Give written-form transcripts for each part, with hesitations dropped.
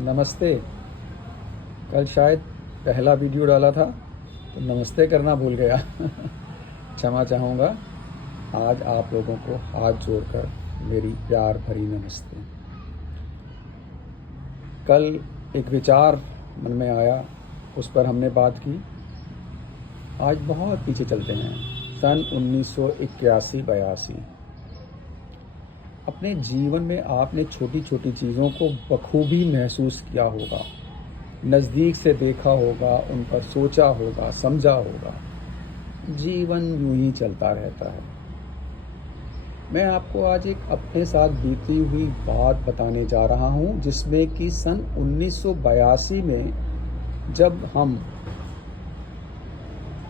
नमस्ते। कल शायद पहला वीडियो डाला था तो नमस्ते करना भूल गया। क्षमा चाहूँगा। आज आप लोगों को हाथ जोड़कर मेरी प्यार भरी नमस्ते। कल एक विचार मन में आया, उस पर हमने बात की। आज बहुत पीछे चलते हैं, सन 1981-82। अपने जीवन में आपने छोटी छोटी चीज़ों को बखूबी महसूस किया होगा, नज़दीक से देखा होगा, उन पर सोचा होगा, समझा होगा। जीवन यूं ही चलता रहता है। मैं आपको आज एक अपने साथ बीती हुई बात बताने जा रहा हूं, जिसमें कि सन 1982 में जब हम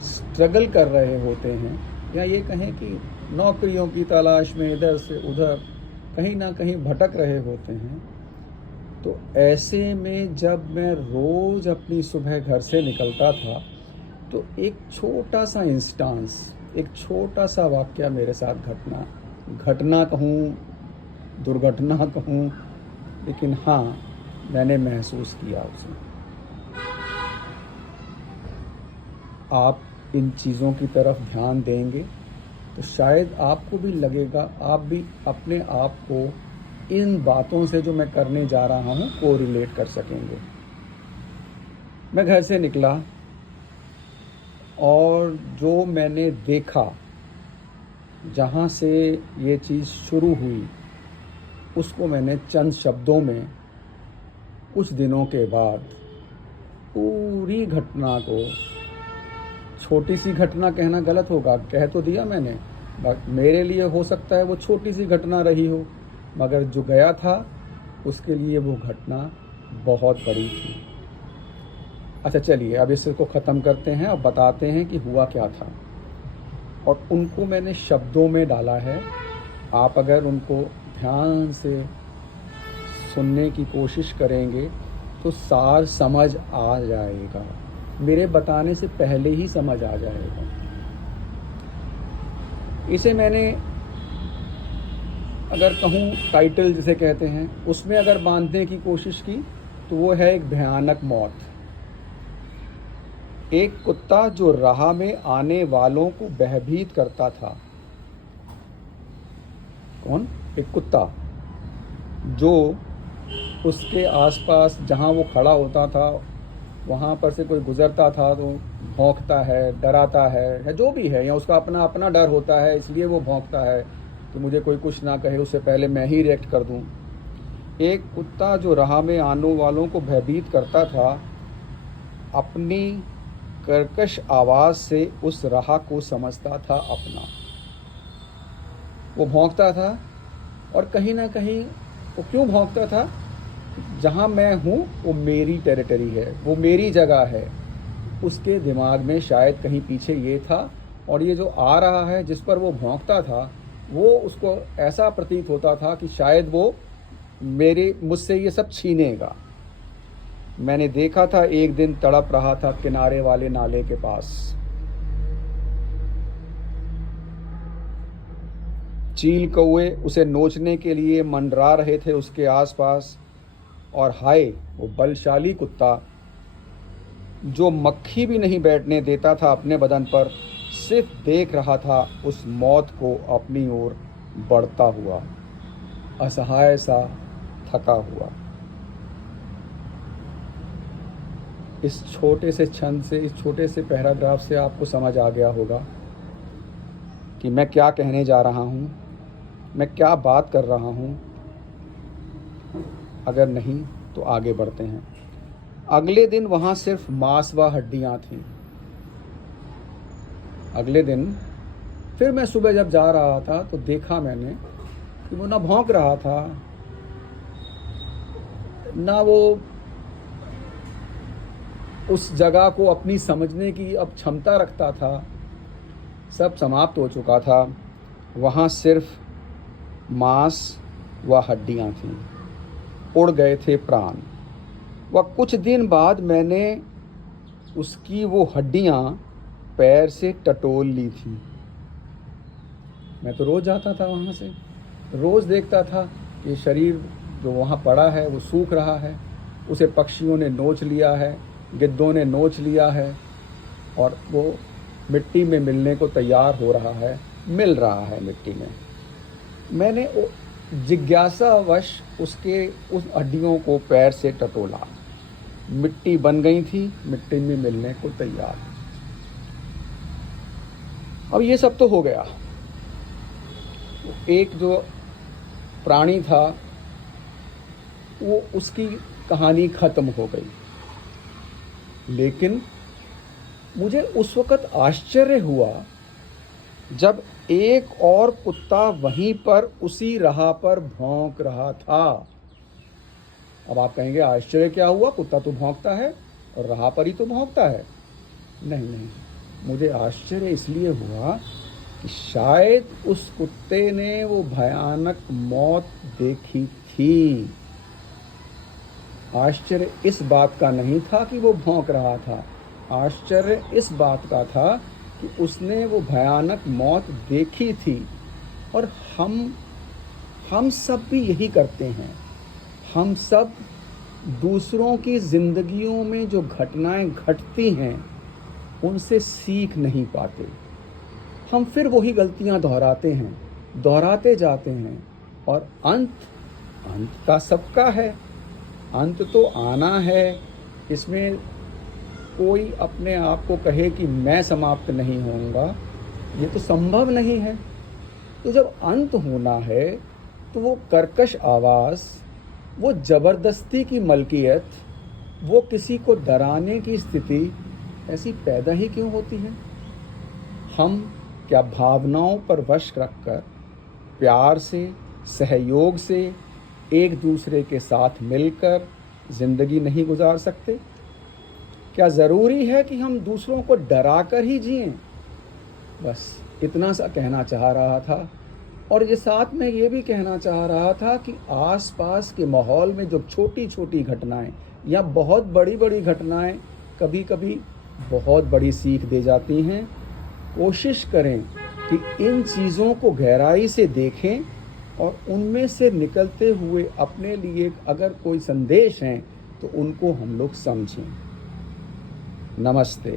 स्ट्रगल कर रहे होते हैं, या ये कहें कि नौकरियों की तलाश में इधर से उधर कहीं ना कहीं भटक रहे होते हैं, तो ऐसे में जब मैं रोज़ अपनी सुबह घर से निकलता था तो एक छोटा सा इंस्टांस, एक छोटा सा वाक़या मेरे साथ घटना कहूँ, दुर्घटना कहूँ, लेकिन हाँ, मैंने महसूस किया उसे। आप इन चीज़ों की तरफ ध्यान देंगे तो शायद आपको भी लगेगा, आप भी अपने आप को इन बातों से जो मैं करने जा रहा हूँ को रिलेट कर सकेंगे। मैं घर से निकला और जो मैंने देखा, जहाँ से ये चीज़ शुरू हुई, उसको मैंने चंद शब्दों में कुछ दिनों के बाद पूरी घटना को, छोटी सी घटना कहना गलत होगा, कह तो दिया मैंने, मेरे लिए हो सकता है वो छोटी सी घटना रही हो, मगर जो गया था उसके लिए वो घटना बहुत बड़ी थी। अच्छा चलिए, अब इसको ख़त्म करते हैं और बताते हैं कि हुआ क्या था, और उनको मैंने शब्दों में डाला है। आप अगर उनको ध्यान से सुनने की कोशिश करेंगे तो सार समझ आ जाएगा, मेरे बताने से पहले ही समझ आ जाएगा। इसे मैंने अगर कहूँ टाइटल जिसे कहते हैं, उसमें अगर बांधने की कोशिश की तो वो है एक भयानक मौत। एक कुत्ता जो राह में आने वालों को भयभीत करता था। कौन? एक कुत्ता जो उसके आसपास जहाँ वो खड़ा होता था, वहाँ पर से कोई गुजरता था तो भौंकता है, डराता है, या जो भी है, या उसका अपना अपना डर होता है, इसलिए वो भौंकता है कि मुझे कोई कुछ ना कहे, उससे पहले मैं ही रिएक्ट कर दूं। एक कुत्ता जो राह में आने वालों को भयभीत करता था, अपनी कर्कश आवाज़ से उस राह को समझता था अपना। वो भौंकता था, और कहीं ना कहीं वो क्यों भौंकता था? जहाँ मैं हूँ वो मेरी टेरिटरी है, वो मेरी जगह है। उसके दिमाग में शायद कहीं पीछे ये था, और ये जो आ रहा है जिस पर वो भौंकता था, वो उसको ऐसा प्रतीत होता था कि शायद वो मुझसे ये सब छीनेगा। मैंने देखा था एक दिन तड़प रहा था किनारे वाले नाले के पास। चील कौए उसे नोचने के लिए मंडरा रहे थे उसके आसपास, और हाय वो बलशाली कुत्ता जो मक्खी भी नहीं बैठने देता था अपने बदन पर, सिर्फ देख रहा था उस मौत को अपनी ओर बढ़ता हुआ, असहाय सा, थका हुआ। इस छोटे से छंद से, इस छोटे से पैराग्राफ से आपको समझ आ गया होगा कि मैं क्या कहने जा रहा हूँ, मैं क्या बात कर रहा हूँ। अगर नहीं तो आगे बढ़ते हैं। अगले दिन वहाँ सिर्फ मांस व हड्डियाँ थीं। अगले दिन फिर मैं सुबह जब जा रहा था तो देखा मैंने कि वो ना भौंक रहा था, ना वो उस जगह को अपनी समझने की अब क्षमता रखता था। सब समाप्त हो चुका था। वहाँ सिर्फ मांस व हड्डियाँ थीं। उड़ गए थे प्राण। वह कुछ दिन बाद मैंने उसकी वो हड्डियाँ पैर से टटोल ली थी। मैं तो रोज़ जाता था वहाँ से, रोज़ देखता था कि शरीर जो वहाँ पड़ा है वो सूख रहा है, उसे पक्षियों ने नोच लिया है, गिद्धों ने नोच लिया है और वो मिट्टी में मिलने को तैयार हो रहा है, मिल रहा है मिट्टी में। मैंने जिज्ञासावश उसके उस हड्डियों को पैर से टटोला, मिट्टी बन गई थी, मिट्टी में मिलने को तैयार। अब ये सब तो हो गया। एक जो प्राणी था वो उसकी कहानी खत्म हो गई, लेकिन मुझे उस वक़्त आश्चर्य हुआ जब एक और कुत्ता वहीं पर उसी राह पर भौंक रहा था। अब आप कहेंगे आश्चर्य क्या हुआ, कुत्ता तो भौंकता है और राह पर ही तो भौंकता है। नहीं, मुझे आश्चर्य इसलिए हुआ कि शायद उस कुत्ते ने वो भयानक मौत देखी थी। आश्चर्य इस बात का नहीं था कि वो भौंक रहा था, आश्चर्य इस बात का था कि उसने वो भयानक मौत देखी थी। और हम सब भी यही करते हैं। हम सब दूसरों की ज़िंदगियों में जो घटनाएं घटती हैं उनसे सीख नहीं पाते। हम फिर वही गलतियां दोहराते हैं, दोहराते जाते हैं और अंत का सबका है। अंत तो आना है। इसमें कोई अपने आप को कहे कि मैं समाप्त नहीं होऊंगा, ये तो संभव नहीं है। तो जब अंत होना है तो वो कर्कश आवाज़, वो ज़बरदस्ती की मलकियत, वो किसी को डराने की स्थिति ऐसी पैदा ही क्यों होती है? हम क्या भावनाओं पर वश रखकर प्यार से, सहयोग से एक दूसरे के साथ मिलकर ज़िंदगी नहीं गुजार सकते? क्या ज़रूरी है कि हम दूसरों को डरा कर ही जिएं? बस इतना सा कहना चाह रहा था। और ये साथ में ये भी कहना चाह रहा था कि आसपास के माहौल में जो छोटी छोटी घटनाएं या बहुत बड़ी बड़ी घटनाएं कभी कभी बहुत बड़ी सीख दे जाती हैं। कोशिश करें कि इन चीज़ों को गहराई से देखें और उनमें से निकलते हुए अपने लिए अगर कोई संदेश हैं तो उनको हम लोग समझें। नमस्ते।